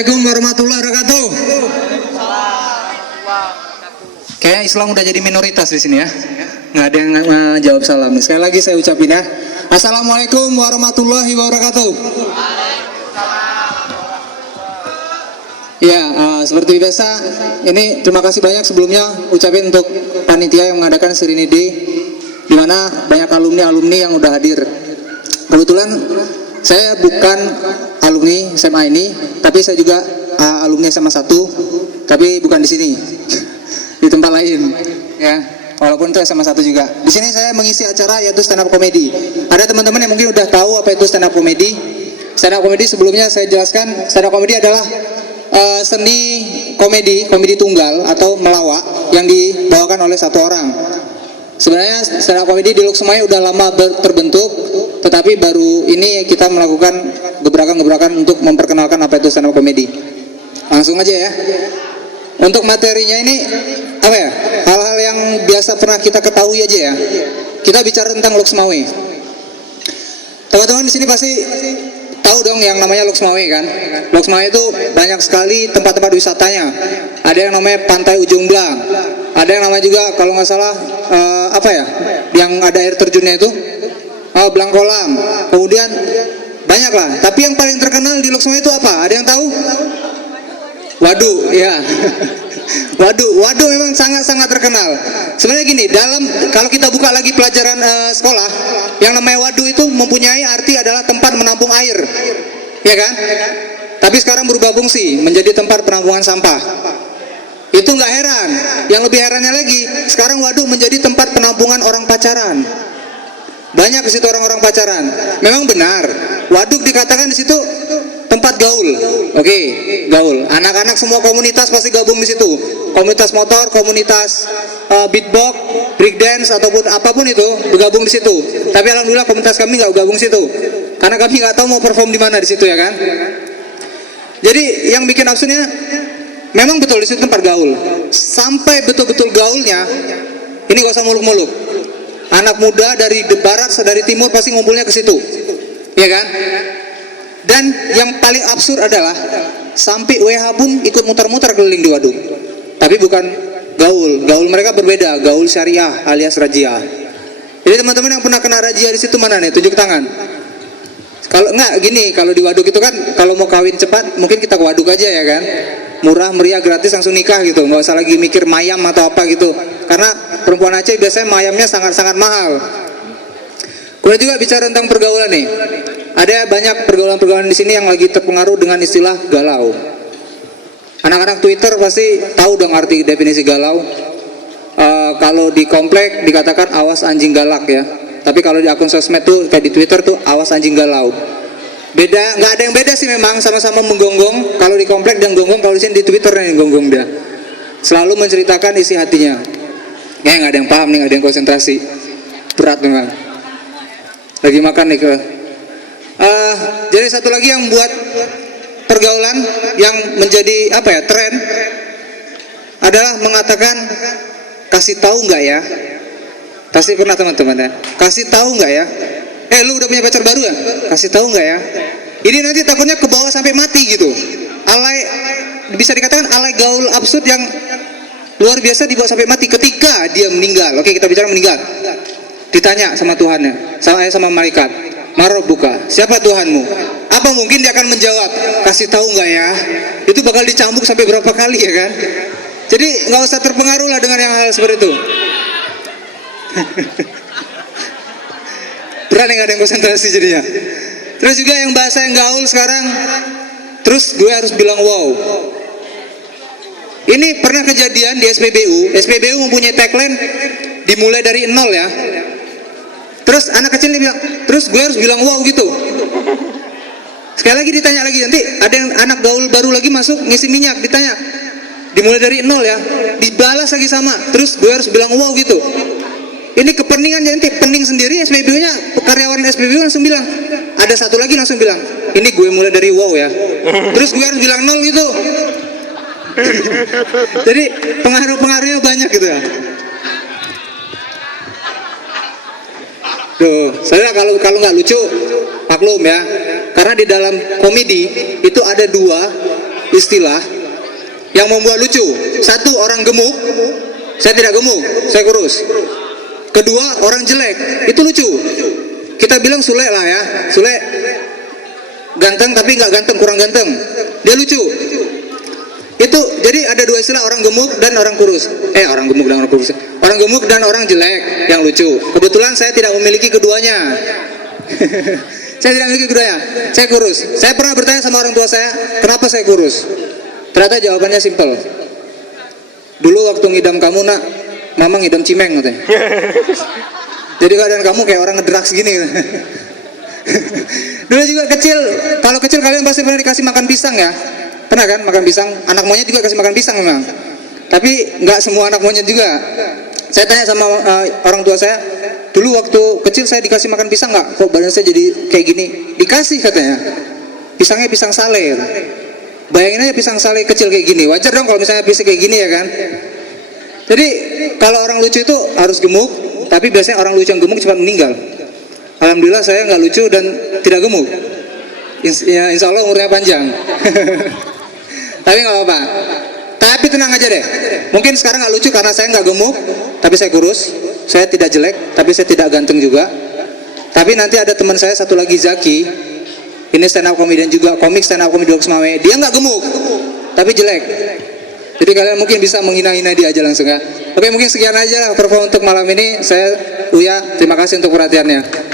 Assalamualaikum warahmatullahi wabarakatuh. Kayaknya Islam udah jadi minoritas di sini ya. Nggak ada yang jawab salam. Sekali lagi saya ucapin ya. Assalamualaikum warahmatullahi wabarakatuh. Ya, seperti biasa, ini terima kasih banyak sebelumnya ucapin untuk panitia yang mengadakan Serenity, di mana banyak alumni yang udah hadir. Kebetulan saya bukan alumni SMA ini, tapi saya juga alumni SMA 1, tapi bukan di sini, di tempat lain, ya. Walaupun itu SMA 1 juga. Di sini saya mengisi acara yaitu stand up comedy. Ada teman-teman yang mungkin udah tahu apa itu stand up comedy. Stand up comedy sebelumnya saya jelaskan, stand up comedy adalah seni komedi tunggal atau melawak yang dibawakan oleh satu orang. Sebenarnya stand up comedy di Luksemaya udah lama terbentuk, tetapi baru ini kita melakukan gebrakan-gebrakan untuk memperkenalkan apa itu stand up comedy. Langsung aja ya. Untuk materinya ini apa ya? Hal-hal yang biasa pernah kita ketahui aja ya. Kita bicara tentang Luksemaya. Teman-teman di sini pasti tahu dong yang namanya Luksemaya kan? Luksemaya itu banyak sekali tempat-tempat wisatanya. Ada yang namanya Pantai Ujung Blang. Ada yang namanya juga kalau nggak salah apa ya? Yang ada air terjunnya itu Blang Kolam. Kemudian banyak lah. Tapi yang paling terkenal di Luksemaya itu apa? Ada yang tahu? Waduk, ya. Waduk memang sangat-sangat terkenal. Sebenarnya gini, kalau kita buka lagi pelajaran sekolah, yang namanya waduk itu mempunyai arti adalah tempat menampung air, ya kan? Tapi sekarang berubah fungsi menjadi tempat penampungan sampah. Itu nggak heran. Yang lebih herannya lagi, sekarang waduk menjadi tempat penampungan orang pacaran. Banyak di situ orang-orang pacaran. Memang benar, waduk dikatakan di situ tempat gaul. Oke, gaul. Anak-anak semua komunitas pasti gabung di situ. Komunitas motor, komunitas beatbox, breakdance ataupun apapun itu bergabung di situ. Tapi alhamdulillah komunitas kami nggak gabung di situ. Karena kami nggak tahu mau perform di mana di situ ya kan. Jadi yang bikin absurdnya memang betul di situ tempat gaul. Sampai betul-betul gaulnya ini gak usah muluk-muluk. Anak muda dari barat, dari timur pasti ngumpulnya ke situ. Ya kan? Dan yang paling absurd adalah sampai WH pun ikut muter-muter keliling di waduk. Tapi bukan gaul mereka berbeda, gaul syariah alias razia. Jadi teman-teman yang pernah kena razia di situ mana nih? Tunjuk tangan. Kalau enggak gini, kalau di waduk itu kan kalau mau kawin cepat mungkin kita ke waduk aja ya kan. Murah, meriah, gratis langsung nikah gitu. Nggak usah lagi mikir mayam atau apa gitu. Karena perempuan Aceh biasanya mayamnya sangat-sangat mahal. Kemudian juga bicara tentang pergaulan nih. Ada banyak pergaulan-pergaulan di sini yang lagi terpengaruh dengan istilah galau. Anak-anak Twitter pasti tahu dong arti definisi galau. Kalau di komplek dikatakan awas anjing galak ya. Tapi kalau di akun sosmed tuh kayak di Twitter tuh awas anjing galau. Beda, nggak ada yang beda sih memang, sama-sama menggonggong. Kalau di komplek dia gonggong, kalau di sini di Twitter yang gonggong dia. Selalu menceritakan isi hatinya. Ya nggak ada yang paham nih, nggak ada yang konsentrasi. Berat memang. Lagi makan nih ke. Jadi satu lagi yang buat pergaulan yang menjadi apa ya tren adalah mengatakan kasih tahu nggak ya? Pasti pernah teman-teman ya. Kasih tahu nggak ya? Lu udah punya pacar baru ya? Kasih tahu nggak ya? Ini nanti takutnya ke bawah sampai mati gitu. Alay, bisa dikatakan alay gaul absurd yang luar biasa dibawa sampai mati ketika dia meninggal. Oke, kita bicara meninggal. Ditanya sama Tuhannya, sama malaikat. Marobuka, siapa Tuhanmu? Apa mungkin dia akan menjawab, kasih tahu nggak ya? Itu bakal dicambuk sampai berapa kali ya kan? Jadi nggak usah terpengaruh lah dengan yang hal seperti itu. Berani nggak ada yang konsentrasi jadinya. Terus juga yang bahasa yang gaul sekarang, terus gue harus bilang wow. Ini pernah kejadian di SPBU. SPBU mempunyai tagline dimulai dari nol ya. Terus anak kecil dia bilang, terus gue harus bilang wow gitu. Sekali lagi ditanya lagi, nanti ada yang anak gaul baru lagi masuk ngisi minyak, ditanya dimulai dari nol ya, dibalas lagi sama, terus gue harus bilang wow gitu. Ini kepeningan, nanti pening sendiri. SPBU-nya, karyawan SPBU langsung bilang, ada satu lagi langsung bilang, ini gue mulai dari wow ya, terus gue harus bilang nol gitu. Jadi pengaruh-pengaruhnya banyak gitu ya. Tuh, saya kalau nggak lucu maklum ya, karena di dalam komedi itu ada dua istilah yang membuat lucu. Satu, orang gemuk, saya tidak gemuk, saya kurus. Kedua, orang jelek, itu lucu. Kita bilang Sule lah ya, Sule ganteng tapi nggak ganteng, kurang ganteng, dia lucu. Itu jadi ada dua istilah, orang gemuk dan orang kurus. Orang gemuk dan orang kurus. Orang gemuk dan orang jelek yang lucu. Kebetulan saya tidak memiliki keduanya. Saya tidak memiliki keduanya. Saya kurus. Saya pernah bertanya sama orang tua saya, kenapa saya kurus? Ternyata jawabannya simpel. Dulu waktu ngidam kamu nak, mama ngidam cimeng katanya. Jadi keadaan kamu kayak orang ngedrugs gini. Dulu juga kecil, kalau kecil kalian pasti pernah dikasih makan pisang ya. Pernah kan makan pisang? Anak monyet juga kasih makan pisang memang. Tapi nggak semua anak monyet juga. Saya tanya sama orang tua saya, dulu waktu kecil saya dikasih makan pisang nggak? Kok badan saya jadi kayak gini? Dikasih katanya. Pisangnya pisang sale. Bayangin aja pisang sale kecil kayak gini. Wajar dong kalau misalnya pisang kayak gini ya kan? Jadi kalau orang lucu itu harus gemuk, tapi biasanya orang lucu yang gemuk cepat meninggal. Alhamdulillah saya nggak lucu dan tidak gemuk. Insya Allah umurnya panjang. Tapi nggak apa-apa. Tapi tenang aja deh. Mungkin sekarang nggak lucu karena saya nggak gemuk, tapi saya kurus. Saya tidak jelek, tapi saya tidak ganteng juga. Tapi nanti ada teman saya satu lagi, Zaki. Ini stand up comedian juga, komik stand up comedy Semawe. Dia nggak gemuk, tapi jelek. Jadi kalian mungkin bisa menghina-hina dia aja langsung ya. Oke, mungkin sekian aja lah perform untuk malam ini. Saya Uya, terima kasih untuk perhatiannya.